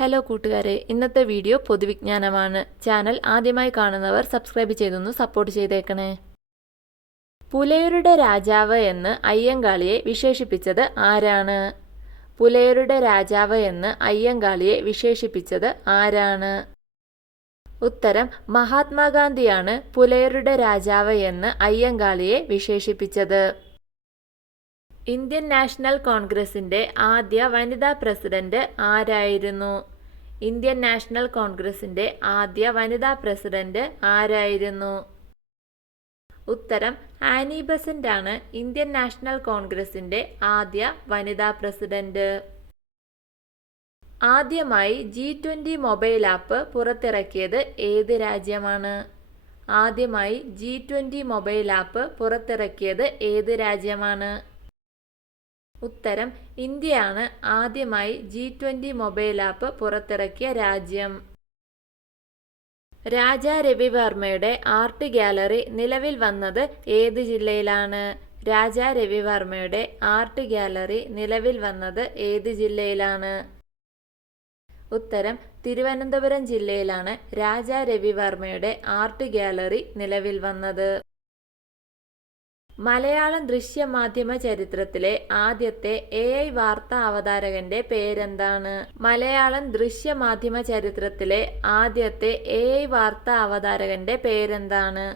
Hello കൂട്ടുകാരെ ഇന്നത്തെ video പൊതുവിജ്ഞാനമാണ്. Channel ആദ്യമായി കാണുന്നവർ സബ്സ്ക്രൈബ് ചെയ്തൊന്ന് സപ്പോർട്ട് ചെയ്തേക്കണേ. പുലയരുടെ രാജാവ് എന്ന് അയ്യങ്കാളിയെ വിശേഷിപ്പിച്ചത് ആരാണ്? പുലയരുടെ രാജാവ് എന്ന് അയ്യങ്കാളിയെ വിശേഷിപ്പിച്ചത് ആരാണ്? ഉത്തരം മഹാത്മാഗാന്ധിയാണ് പുലയരുടെ രാജാവ് എന്ന് അയ്യങ്കാളിയെ വിശേഷിപ്പിച്ചത്. ഇന്ത്യൻ നാഷണൽ കോൺഗ്രസിന്റെ ആദ്യ വനിതാ പ്രസിഡന്റ് ആരായിരുന്നു? ഇന്ത്യൻ നാഷണൽ കോൺഗ്രസിന്റെ ആദ്യ വനിതാ പ്രസിഡന്റ് ആരായിരുന്നു? ഉത്തരം ആനി ആണ് ഇന്ത്യൻ നാഷണൽ കോൺഗ്രസിന്റെ ആദ്യ വനിതാ പ്രസിഡന്റ്. ആദ്യമായി ജി ട്വന്റി മൊബൈൽ ആപ്പ് പുറത്തിറക്കിയത് ഏത് രാജ്യമാണ്? ആദ്യമായി ജി ട്വന്റി മൊബൈൽ ആപ്പ് പുറത്തിറക്കിയത് ഏത് രാജ്യമാണ്? ഉത്തരം ഇന്ത്യയാണ് ആദ്യമായി ജി ട്വന്റി മൊബൈൽ ആപ്പ് പുറത്തിറക്കിയ രാജ്യം. രാജ രവിവർമ്മയുടെ ആർട്ട് ഗാലറി നിലവിൽ വന്നത് ഏത് ജില്ലയിലാണ്? രാജ രവിവർമ്മയുടെ ആർട്ട് ഗാലറി നിലവിൽ വന്നത് ഏത് ജില്ലയിലാണ്? ഉത്തരം തിരുവനന്തപുരം ജില്ലയിലാണ് രാജ രവിവർമ്മയുടെ ആർട്ട് ഗാലറി നിലവിൽ വന്നത്. മലയാളം ദൃശ്യമാധ്യമ ചരിത്രത്തിലെ ആദ്യത്തെ എ ഐ വാർത്താ അവതാരകന്റെ പേരെന്താണ്? മലയാളം ദൃശ്യമാധ്യമ ചരിത്രത്തിലെ ആദ്യത്തെ എ ഐ വാർത്താ അവതാരകന്റെ പേരെന്താണ്?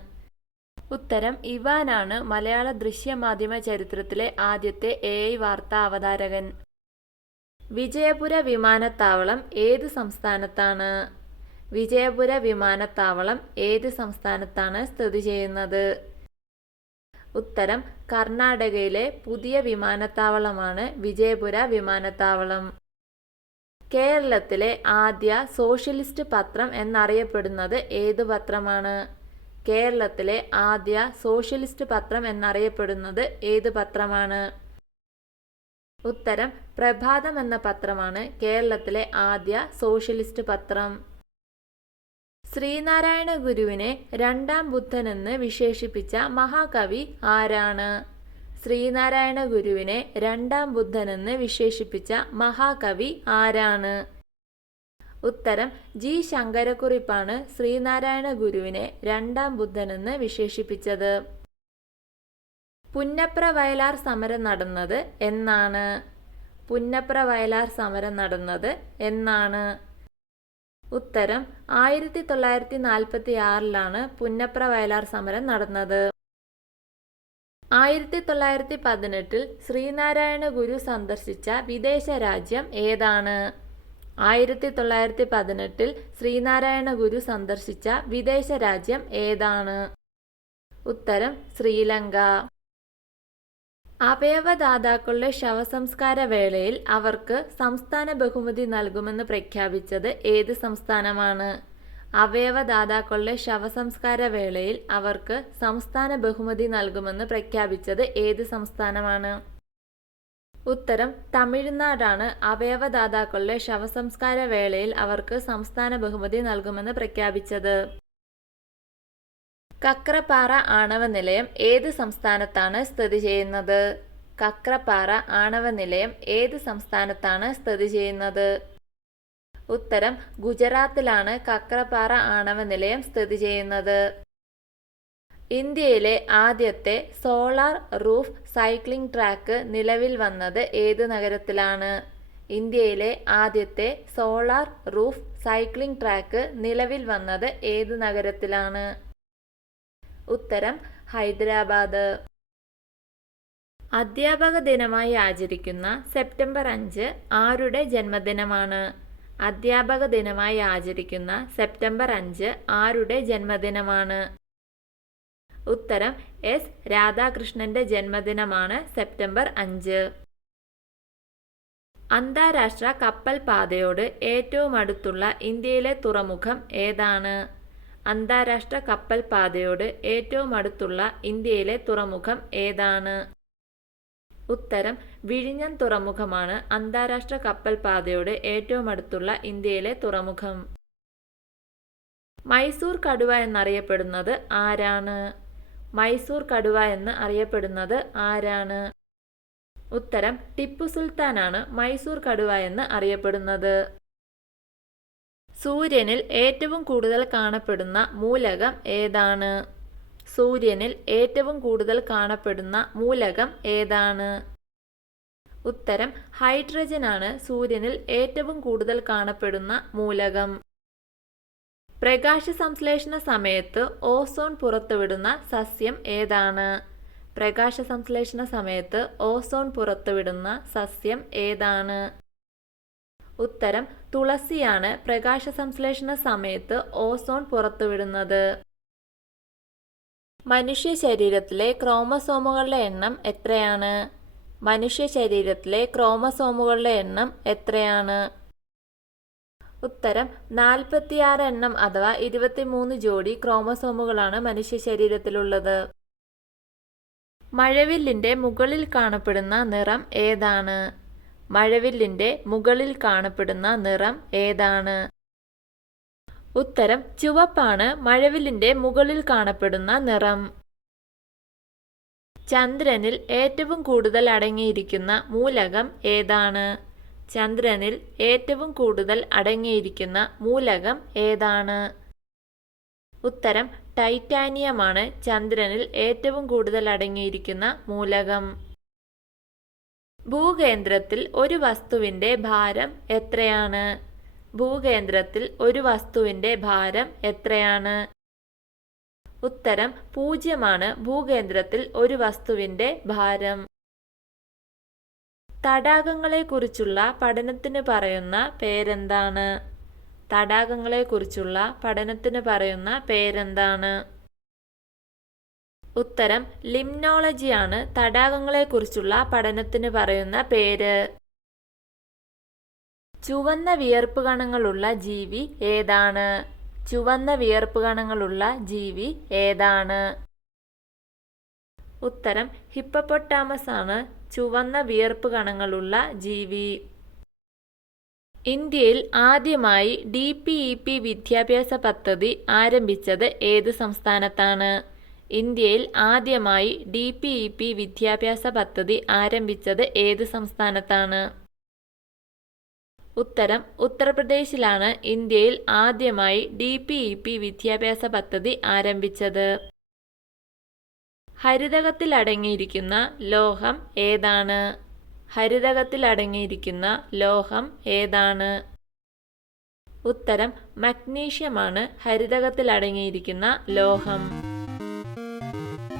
ഉത്തരം ഇവാനാണ് മലയാള ദൃശ്യമാധ്യമ ചരിത്രത്തിലെ ആദ്യത്തെ എ ഐ വാർത്താ അവതാരകൻ. വിജയപുര വിമാനത്താവളം ഏത് സംസ്ഥാനത്താണ്? വിജയപുര വിമാനത്താവളം ഏത് സംസ്ഥാനത്താണ് സ്ഥിതി ചെയ്യുന്നത്? ഉത്തരം കർണാടകയിലെ പുതിയ വിമാനത്താവളമാണ് വിജയപുര വിമാനത്താവളം. കേരളത്തിലെ ആദ്യ സോഷ്യലിസ്റ്റ് പത്രം എന്നറിയപ്പെടുന്നത് ഏത് പത്രമാണ്? കേരളത്തിലെ ആദ്യ സോഷ്യലിസ്റ്റ് പത്രം എന്നറിയപ്പെടുന്നത് ഏത് പത്രമാണ്? ഉത്തരം പ്രഭാതം എന്ന പത്രമാണ് കേരളത്തിലെ ആദ്യ സോഷ്യലിസ്റ്റ് പത്രം. ശ്രീനാരായണ ഗുരുവിനെ രണ്ടാം ബുദ്ധനെന്ന് വിശേഷിപ്പിച്ച മഹാകവി ആരാണ്? ശ്രീനാരായണ ഗുരുവിനെ രണ്ടാം ബുദ്ധനെന്ന് വിശേഷിപ്പിച്ച മഹാകവി ആരാണ്? ഉത്തരം ജി. ശങ്കരക്കുറിപ്പാണ് ശ്രീനാരായണ ഗുരുവിനെ രണ്ടാം ബുദ്ധനെന്ന് വിശേഷിപ്പിച്ചത്. പുന്നപ്ര വയലാർ സമരം നടന്നത് എന്നാണ്. പുന്നപ്ര വയലാർ സമരം നടന്നത് എന്നാണ്. ഉത്തരം ആയിരത്തി തൊള്ളായിരത്തി നാൽപ്പത്തി ആറിലാണ് പുന്നപ്ര വയലാർ സമരം നടന്നത്. ആയിരത്തി തൊള്ളായിരത്തി പതിനെട്ടിൽ ശ്രീനാരായണ ഗുരു സന്ദർശിച്ച വിദേശ രാജ്യം ഏതാണ്? ആയിരത്തി തൊള്ളായിരത്തി പതിനെട്ടിൽ ശ്രീനാരായണ ഗുരു സന്ദർശിച്ച വിദേശ രാജ്യം ഏതാണ്? ഉത്തരം ശ്രീലങ്ക. അവയവദാതാക്കളുടെ ശവസംസ്കാര വേളയിൽ അവർക്ക് സംസ്ഥാന ബഹുമതി നൽകുമെന്ന് പ്രഖ്യാപിച്ചത് ഏത് സംസ്ഥാനമാണ്? അവയവദാതാക്കളുടെ ശവസംസ്കാര വേളയിൽ അവർക്ക് സംസ്ഥാന ബഹുമതി നൽകുമെന്ന് പ്രഖ്യാപിച്ചത് ഏത് സംസ്ഥാനമാണ്? ഉത്തരം തമിഴ്നാടാണ്. അവയവദാതാക്കളുടെ ശവസംസ്കാര വേളയിൽ അവർക്ക് സംസ്ഥാന ബഹുമതി നൽകുമെന്ന് പ്രഖ്യാപിച്ചത്. കക്രപ്പാറ ആണവ നിലയം ഏത് സംസ്ഥാനത്താണ് സ്ഥിതി ചെയ്യുന്നത്? കക്രപ്പാറ ആണവ നിലയം ഏത് സംസ്ഥാനത്താണ് സ്ഥിതി ചെയ്യുന്നത്? ഉത്തരം ഗുജറാത്തിലാണ് കക്രപ്പാറ ആണവ നിലയം സ്ഥിതി ചെയ്യുന്നത്. ഇന്ത്യയിലെ ആദ്യത്തെ സോളാർ റൂഫ് സൈക്ലിംഗ് ട്രാക്ക് നിലവിൽ വന്നത് ഏത് നഗരത്തിലാണ്? ഇന്ത്യയിലെ ആദ്യത്തെ സോളാർ റൂഫ് സൈക്ലിംഗ് ട്രാക്ക് നിലവിൽ വന്നത് ഏത് നഗരത്തിലാണ്? ഉത്തരം ഹൈദരാബാദ്. അധ്യാപക ദിനമായി ആചരിക്കുന്ന സെപ്റ്റംബർ അഞ്ച് ആരുടെ ജന്മദിനമാണ്? അധ്യാപക ദിനമായി ആചരിക്കുന്ന സെപ്റ്റംബർ അഞ്ച് ആരുടെ ജന്മദിനമാണ്? ഉത്തരം എസ് രാധാകൃഷ്ണന്റെ ജന്മദിനമാണ് സെപ്റ്റംബർ അഞ്ച്. അന്താരാഷ്ട്ര കപ്പൽ പാതയോട് ഏറ്റവും അടുത്തുള്ള ഇന്ത്യയിലെ തുറമുഖം ഏതാണ്? അന്താരാഷ്ട്ര കപ്പൽ പാതയോട് ഏറ്റവും അടുത്തുള്ള ഇന്ത്യയിലെ തുറമുഖം ഏതാണ്? ഉത്തരം വിഴിഞ്ഞം തുറമുഖമാണ് അന്താരാഷ്ട്ര കപ്പൽ പാതയോട് ഏറ്റവും അടുത്തുള്ള ഇന്ത്യയിലെ തുറമുഖം. മൈസൂർ കടുവ എന്നറിയപ്പെടുന്നത് ആരാണ്? മൈസൂർ കടുവ എന്ന് അറിയപ്പെടുന്നത് ആരാണ്? ഉത്തരം ടിപ്പു സുൽത്താനാണ് മൈസൂർ കടുവ എന്ന് അറിയപ്പെടുന്നത്. സൂര്യനിൽ ഏറ്റവും കൂടുതൽ കാണപ്പെടുന്ന മൂലകം ഏതാണ്? സൂര്യനിൽ ഏറ്റവും കൂടുതൽ കാണപ്പെടുന്ന മൂലകം ഏതാണ്? ഉത്തരം ഹൈഡ്രജൻ ആണ് സൂര്യനിൽ ഏറ്റവും കൂടുതൽ കാണപ്പെടുന്ന മൂലകം. പ്രകാശ സംശ്ലേഷണ സമയത്ത് ഓസോൺ പുറത്തുവിടുന്ന സസ്യം ഏതാണ്? പ്രകാശ സംശ്ലേഷണ സമയത്ത് ഓസോൺ പുറത്തുവിടുന്ന സസ്യം ഏതാണ്? ഉത്തരം തുളസിയാണ് പ്രകാശ സംശ്ലേഷണ സമയത്ത് ഓസോൺ പുറത്തുവിടുന്നത്. മനുഷ്യ ശരീരത്തിലെ ക്രോമസോമുകളുടെ എണ്ണം എത്രയാണ്? മനുഷ്യ ശരീരത്തിലെ ക്രോമസോമുകളുടെ എണ്ണം എത്രയാണ്? ഉത്തരം നാൽപ്പത്തിയാറ് എണ്ണം അഥവാ ഇരുപത്തിമൂന്ന് ജോഡി ക്രോമസോമുകളാണ് മനുഷ്യ ശരീരത്തിലുള്ളത് മഴവില്ലിന്റെ മുകളിൽ കാണപ്പെടുന്ന നിറം ഏതാണ്? മഴവില്ലിന്റെ മുകളിൽ കാണപ്പെടുന്ന നിറം ഏതാണ്? ഉത്തരം ചുവപ്പാണ്. മഴവില്ലിന്റെ മുകളിൽ കാണപ്പെടുന്ന നിറം. ചന്ദ്രനിൽ ഏറ്റവും കൂടുതൽ അടങ്ങിയിരിക്കുന്ന മൂലകം ഏതാണ്? ചന്ദ്രനിൽ ഏറ്റവും കൂടുതൽ അടങ്ങിയിരിക്കുന്ന മൂലകം ഏതാണ്? ഉത്തരം ടൈറ്റാനിയമാണ്. ചന്ദ്രനിൽ ഏറ്റവും കൂടുതൽ അടങ്ങിയിരിക്കുന്ന മൂലകം. ഭൂകേന്ദ്രത്തിൽ ഒരു വസ്തുവിന്റെ ഭാരം എത്രയാണ്? ഭൂകേന്ദ്രത്തിൽ ഒരു വസ്തുവിന്റെ ഭാരം എത്രയാണ്? ഉത്തരം പൂജ്യമാണ്. ഭൂകേന്ദ്രത്തിൽ ഒരു വസ്തുവിന്റെ ഭാരം. തടാകങ്ങളെക്കുറിച്ചുള്ള പഠനത്തിന് പറയുന്ന പേരെന്താണ്? തടാകങ്ങളെക്കുറിച്ചുള്ള പഠനത്തിന് പറയുന്ന പേരെന്താണ്? ഉത്തരം ലിംനോളജിയാണ്. തടാകങ്ങളെക്കുറിച്ചുള്ള പഠനത്തിന് പറയുന്ന പേര്. ചുവന്ന വിയർപ്പ് കണങ്ങളുള്ള ജീവി ഏതാണ്? ചുവന്ന വിയർപ്പ് കണങ്ങളുള്ള ജീവി ഏതാണ്? ഉത്തരം ഹിപ്പപ്പൊട്ടാമസ് ആണ് ചുവന്ന വിയർപ്പ് കണങ്ങളുള്ള ജീവി. ഇന്ത്യയിൽ ആദ്യമായി ഡി പി ഇ പി വിദ്യാഭ്യാസ പദ്ധതി ആരംഭിച്ചത് ഏത് സംസ്ഥാനത്താണ്? ഇന്ത്യയിൽ ആദ്യമായി ഡി പി ഇ പി വിദ്യാഭ്യാസ പദ്ധതി ആരംഭിച്ചത് ഏത് സംസ്ഥാനത്താണ്? ഉത്തരം ഉത്തർപ്രദേശിലാണ് ഇന്ത്യയിൽ ആദ്യമായി ഡി പി ഇ പി വിദ്യാഭ്യാസ പദ്ധതി ആരംഭിച്ചത്. ഹരിതകത്തിൽ അടങ്ങിയിരിക്കുന്ന ലോഹം ഏതാണ്? ഹരിതകത്തിൽ അടങ്ങിയിരിക്കുന്ന ലോഹം ഏതാണ്? ഉത്തരം മഗ്നീഷ്യമാണ് ഹരിതകത്തിൽ അടങ്ങിയിരിക്കുന്ന ലോഹം.